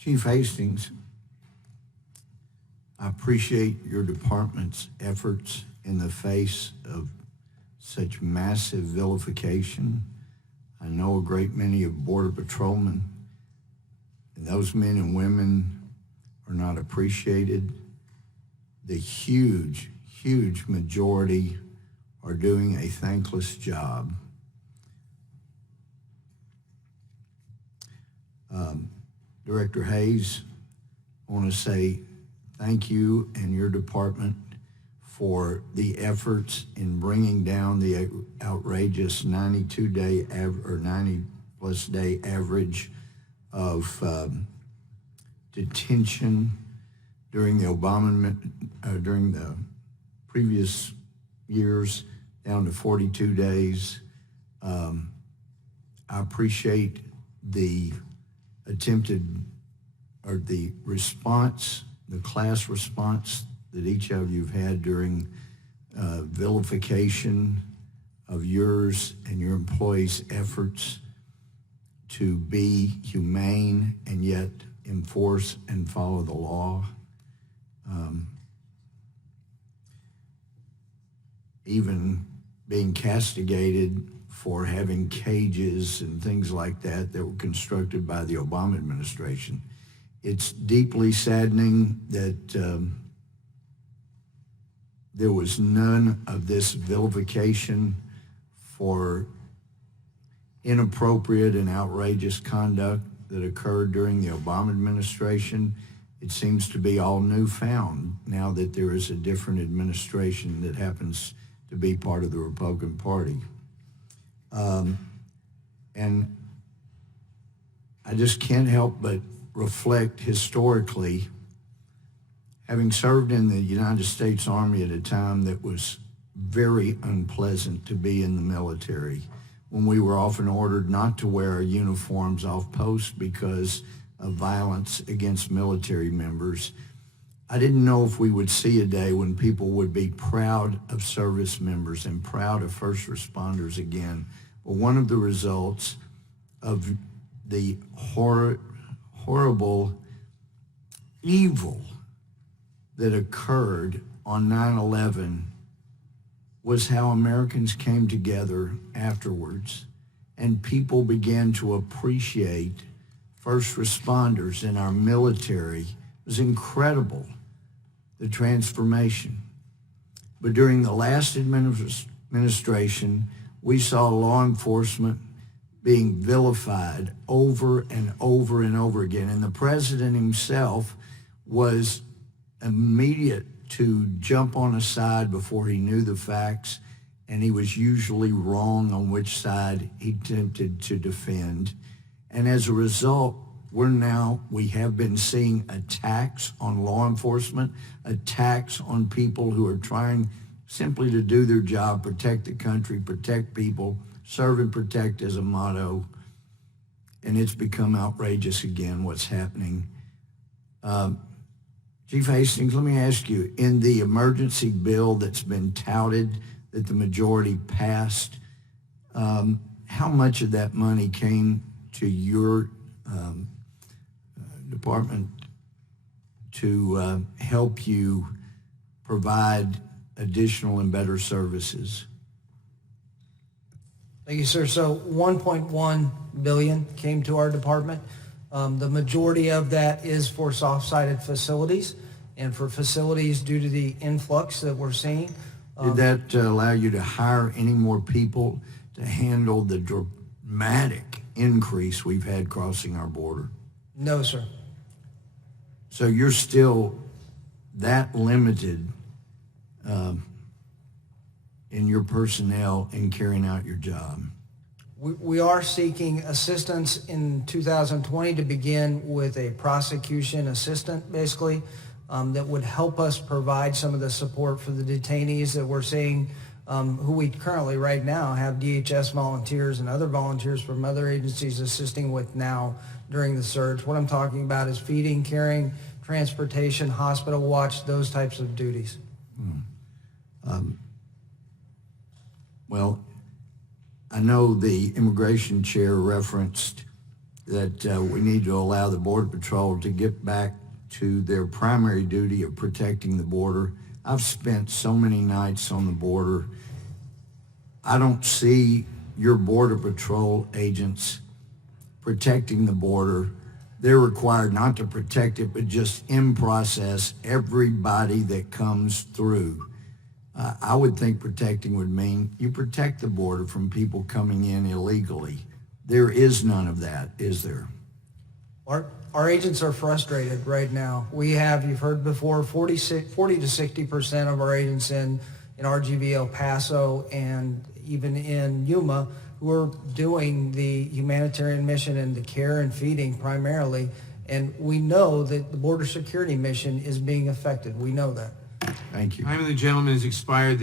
Chief Hastings, I appreciate your department's efforts in the face of such massive vilification. I know a great many of Border Patrolmen, and those men and women are not appreciated. The huge majority are doing a thankless job. Director Hayes, I want to say thank you and your department for the efforts in bringing down the outrageous 92-day or 90-plus day average of detention during the during the previous years, down to 42 days. I appreciate the attempted, or the response, the class response that each of you have had during vilification of yours and your employees' efforts to be humane and yet enforce and follow the law. Even being castigated for having cages and things like that that were constructed by the Obama administration. It's deeply saddening that there was none of this vilification for inappropriate and outrageous conduct that occurred during the Obama administration. It seems to be all newfound now that there is a different administration that happens to be part of the Republican Party. And I just can't help but reflect historically, having served in the United States Army at a time that was very unpleasant to be in the military, when we were often ordered not to wear our uniforms off post because of violence against military members. I didn't know if we would see a day when people would be proud of service members and proud of first responders again. But one of the results of the horrible evil that occurred on 9/11 was how Americans came together afterwards, and people began to appreciate first responders in our military. It was incredible, the transformation. But during the last administration, we saw law enforcement being vilified over and over and over again. And the president himself was immediate to jump on a side before he knew the facts, and he was usually wrong on which side he attempted to defend. And as a result, we have been seeing attacks on law enforcement, attacks on people who are trying simply to do their job, protect the country, protect people, serve and protect as a motto. And it's become outrageous again, what's happening. Chief Hastings, let me ask you, in the emergency bill that's been touted that the majority passed, how much of that money came to your department to help you provide additional and better services? Thank you, sir. So 1.1 billion came to our department. The majority of that is for soft-sided facilities, and for facilities due to the influx that we're seeing. Did that allow you to hire any more people to handle the dramatic increase we've had crossing our border? No, sir. So you're still that limited in your personnel in carrying out your job? We are seeking assistance in 2020 to begin with a prosecution assistant, basically, that would help us provide some of the support for the detainees that we're seeing, who we currently right now have DHS volunteers and other volunteers from other agencies assisting with now during the surge. What I'm talking about is feeding, caring, transportation, hospital watch, those types of duties. Well, I know the immigration chair referenced that we need to allow the Border Patrol to get back to their primary duty of protecting the border. I've spent so many nights on the border. I don't see your Border Patrol agents protecting the border. They're required not to protect it, but just in process everybody that comes through. I would think protecting would mean you protect the border from people coming in illegally. There is none of that, is there? Our agents are frustrated right now. We have, you've heard before, 40 to 60% of our agents in RGV El Paso and even in Yuma who are doing the humanitarian mission and the care and feeding primarily. And we know that the border security mission is being affected. We know that. Thank you. Time of the gentleman has expired.